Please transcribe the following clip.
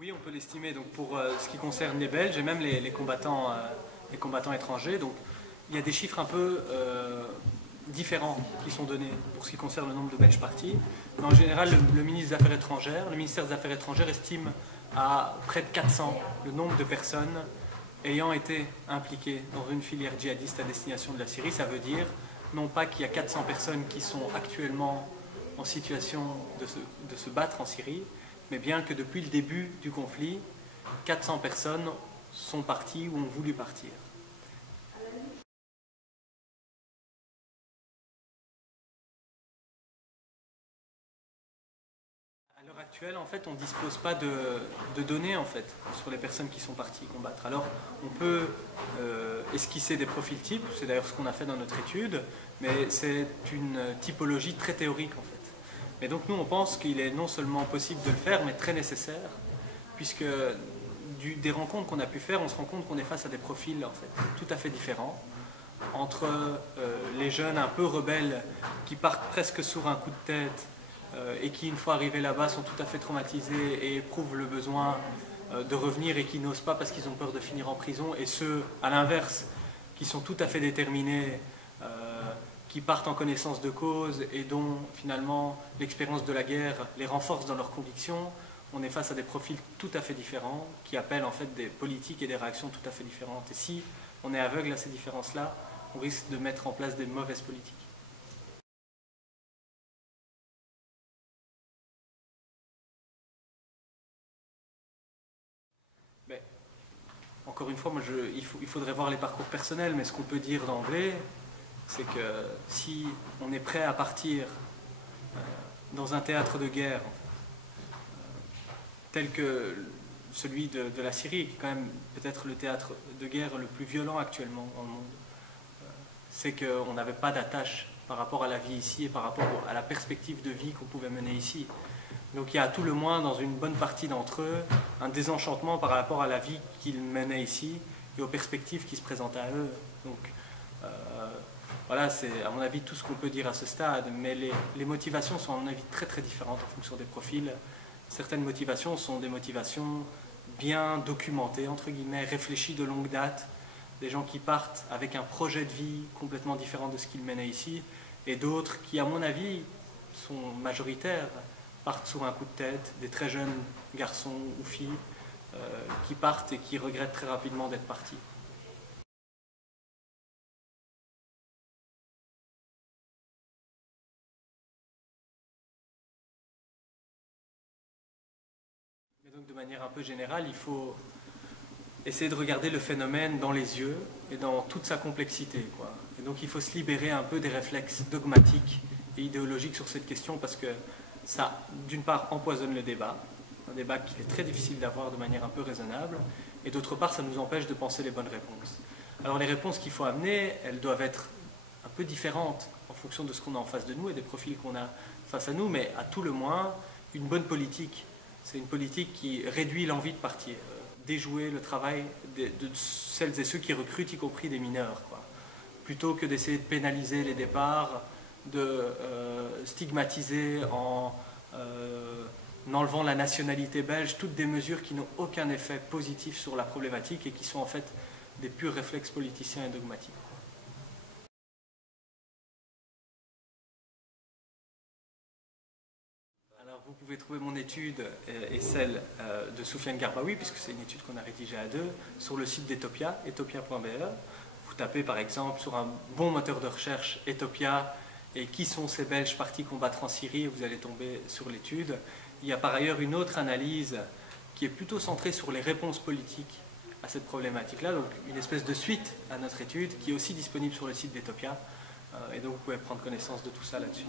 Oui, on peut l'estimer. Donc pour ce qui concerne les Belges et même les combattants étrangers, donc il y a des chiffres un peu différents qui sont donnés pour ce qui concerne le nombre de Belges partis. Mais en général, le ministère des Affaires étrangères estime à près de 400 le nombre de personnes ayant été impliquées dans une filière djihadiste à destination de la Syrie. Ça veut dire non pas qu'il y a 400 personnes qui sont actuellement en situation de se battre en Syrie, mais bien que depuis le début du conflit, 400 personnes sont parties ou ont voulu partir. À l'heure actuelle, en fait, on ne dispose pas de données en fait, sur les personnes qui sont parties combattre. Alors, on peut esquisser des profils types, c'est d'ailleurs ce qu'on a fait dans notre étude, mais c'est une typologie très théorique en fait. Et donc nous, on pense qu'il est non seulement possible de le faire, mais très nécessaire, puisque des rencontres qu'on a pu faire, on se rend compte qu'on est face à des profils en fait, tout à fait différents, entre les jeunes un peu rebelles qui partent presque sur un coup de tête et qui, une fois arrivés là-bas, sont tout à fait traumatisés et éprouvent le besoin de revenir et qui n'osent pas parce qu'ils ont peur de finir en prison, et ceux, à l'inverse, qui sont tout à fait déterminés, qui partent en connaissance de cause et dont finalement l'expérience de la guerre les renforce dans leurs convictions. On est face à des profils tout à fait différents qui appellent en fait des politiques et des réactions tout à fait différentes. Et si on est aveugle à ces différences-là, on risque de mettre en place des mauvaises politiques. Mais, encore une fois, il faudrait voir les parcours personnels, mais ce qu'on peut dire d'emblée, c'est que si on est prêt à partir dans un théâtre de guerre tel que celui de la Syrie, qui est quand même peut-être le théâtre de guerre le plus violent actuellement dans le monde, c'est qu'on n'avait pas d'attache par rapport à la vie ici et par rapport à la perspective de vie qu'on pouvait mener ici. Donc il y a à tout le moins dans une bonne partie d'entre eux un désenchantement par rapport à la vie qu'ils menaient ici et aux perspectives qui se présentaient à eux. Donc voilà, c'est à mon avis tout ce qu'on peut dire à ce stade, mais les motivations sont à mon avis très très différentes en fonction des profils. Certaines motivations sont des motivations bien documentées, entre guillemets, réfléchies de longue date, des gens qui partent avec un projet de vie complètement différent de ce qu'ils menaient ici, et d'autres qui, à mon avis, sont majoritaires, partent sur un coup de tête, des très jeunes garçons ou filles qui partent et qui regrettent très rapidement d'être partis. Et donc de manière un peu générale, il faut essayer de regarder le phénomène dans les yeux et dans toute sa complexité, quoi. Et donc il faut se libérer un peu des réflexes dogmatiques et idéologiques sur cette question, parce que ça, d'une part, empoisonne le débat, un débat qu'il est très difficile d'avoir de manière un peu raisonnable, et d'autre part, ça nous empêche de penser les bonnes réponses. Alors les réponses qu'il faut amener, elles doivent être un peu différentes en fonction de ce qu'on a en face de nous et des profils qu'on a face à nous, mais à tout le moins, une bonne politique, c'est une politique qui réduit l'envie de partir, déjouer le travail de celles et ceux qui recrutent, y compris des mineurs, quoi. Plutôt que d'essayer de pénaliser les départs, de stigmatiser en enlevant la nationalité belge, toutes des mesures qui n'ont aucun effet positif sur la problématique et qui sont en fait des purs réflexes politiciens et dogmatiques. Alors vous pouvez trouver mon étude et celle de Soufiane Garbaoui, puisque c'est une étude qu'on a rédigée à deux, sur le site d'Etopia, etopia.be. Vous tapez par exemple sur un bon moteur de recherche Etopia et qui sont ces Belges partis combattre en Syrie, et vous allez tomber sur l'étude. Il y a par ailleurs une autre analyse qui est plutôt centrée sur les réponses politiques à cette problématique-là, donc une espèce de suite à notre étude qui est aussi disponible sur le site d'Etopia, et donc vous pouvez prendre connaissance de tout ça là-dessus.